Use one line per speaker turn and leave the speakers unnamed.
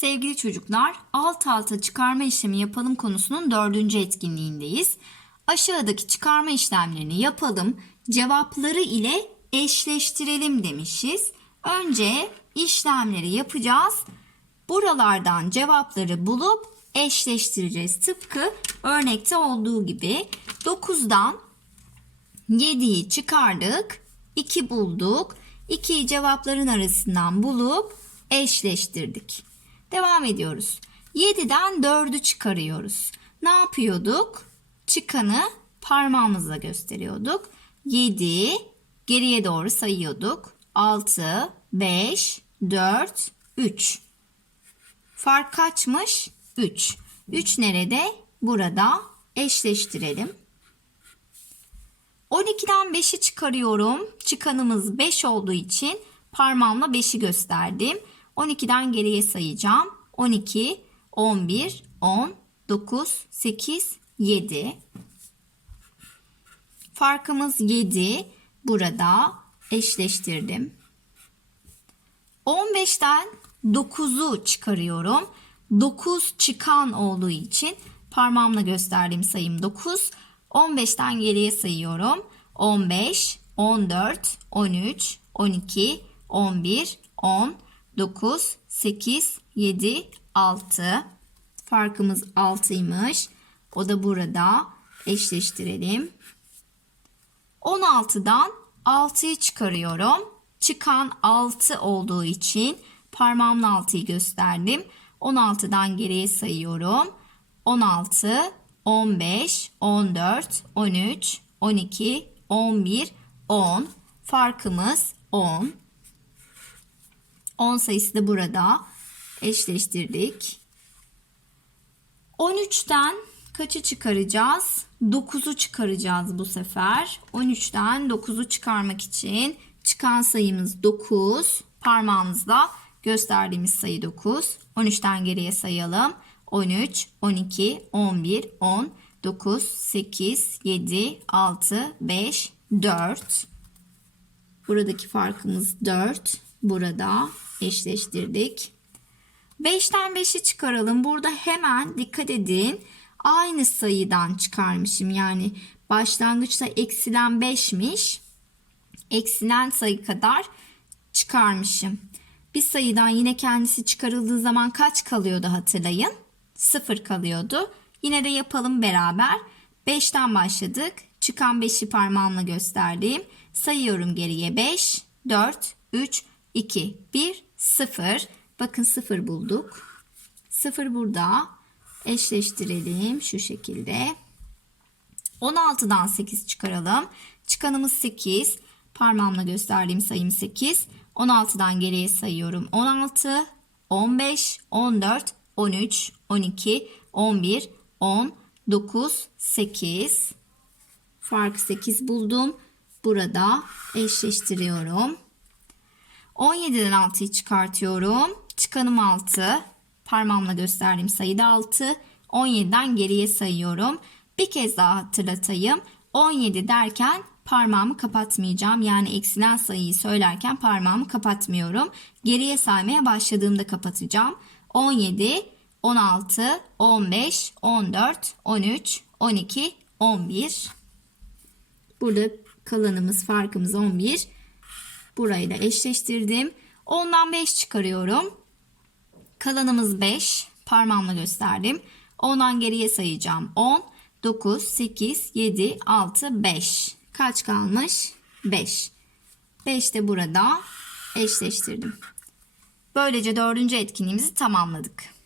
Sevgili çocuklar, alt alta çıkarma işlemi yapalım konusunun dördüncü etkinliğindeyiz. Aşağıdaki çıkarma işlemlerini yapalım, cevapları ile eşleştirelim demişiz. Önce işlemleri yapacağız. Buralardan cevapları bulup eşleştireceğiz. Tıpkı örnekte olduğu gibi 9'dan 7'yi çıkardık. 2 bulduk. 2'yi cevapların arasından bulup eşleştirdik. Devam ediyoruz. 7'den 4'ü çıkarıyoruz. Ne yapıyorduk? Çıkanı parmağımızla gösteriyorduk. 7 geriye doğru sayıyorduk. 6 5 4 3 Fark kaçmış? 3. 3 nerede? Burada. Eşleştirelim. 12'den 5'i çıkarıyorum. Çıkanımız 5 olduğu için parmağımla 5'i gösterdim. 12'den geriye sayacağım. 12, 11, 10, 9, 8, 7. Farkımız 7. Burada eşleştirdim. 15'ten 9'u çıkarıyorum. 9 çıkan olduğu için parmağımla gösterdiğim sayım 9. 15'ten geriye sayıyorum. 15, 14, 13, 12, 11, 10, 9, 8, 7, 6. Farkımız 6'ymış. O da burada. Eşleştirelim. 16'dan 6'yı çıkarıyorum. Çıkan 6 olduğu için parmağımla 6'yı gösterdim. 16'dan geriye sayıyorum. 16, 15, 14, 13, 12, 11, 10. Farkımız 10. 10 sayısı da burada eşleştirdik. 13'ten kaçı çıkaracağız? 9'u çıkaracağız bu sefer. 13'ten 9'u çıkarmak için çıkan sayımız 9. Parmağımızla gösterdiğimiz sayı 9. 13'ten geriye sayalım. 13, 12, 11, 10, 9, 8, 7, 6, 5, 4. Buradaki farkımız 4. Burada eşleştirdik. 5'ten 5'i çıkaralım. Burada hemen dikkat edin. Aynı sayıdan çıkarmışım. Yani başlangıçta eksilen 5'miş. Eksilen sayı kadar çıkarmışım. Bir sayıdan yine kendisi çıkarıldığı zaman kaç kalıyordu hatırlayın? 0 kalıyordu. Yine de yapalım beraber. 5'ten başladık. Çıkan 5'i parmağımla gösterdim. Sayıyorum geriye 5, 4, 3, 2, 1, 0. Bakın 0 bulduk. 0 burada. Eşleştirelim şu şekilde. 16'dan 8 çıkaralım. Çıkanımız 8. Parmağımla gösterdiğim sayım 8. 16'dan geriye sayıyorum. 16, 15, 14, 13, 12, 11, 10, 9, 8. Farkı 8 buldum. Burada eşleştiriyorum. 17'den 6'yı çıkartıyorum. Çıkanım 6. Parmağımla gösterdiğim sayı da 6. 17'den geriye sayıyorum. Bir kez daha hatırlatayım. 17 derken parmağımı kapatmayacağım. Yani eksilen sayıyı söylerken parmağımı kapatmıyorum. Geriye saymaya başladığımda kapatacağım. 17, 16, 15, 14, 13, 12, 11. Burada kalanımız farkımız 11. Burayı da eşleştirdim. 10'dan 5 çıkarıyorum. Kalanımız 5. Parmağımla gösterdim. 10'dan geriye sayacağım. 10, 9, 8, 7, 6, 5. Kaç kalmış? 5. 5 de burada eşleştirdim. Böylece dördüncü etkinliğimizi tamamladık.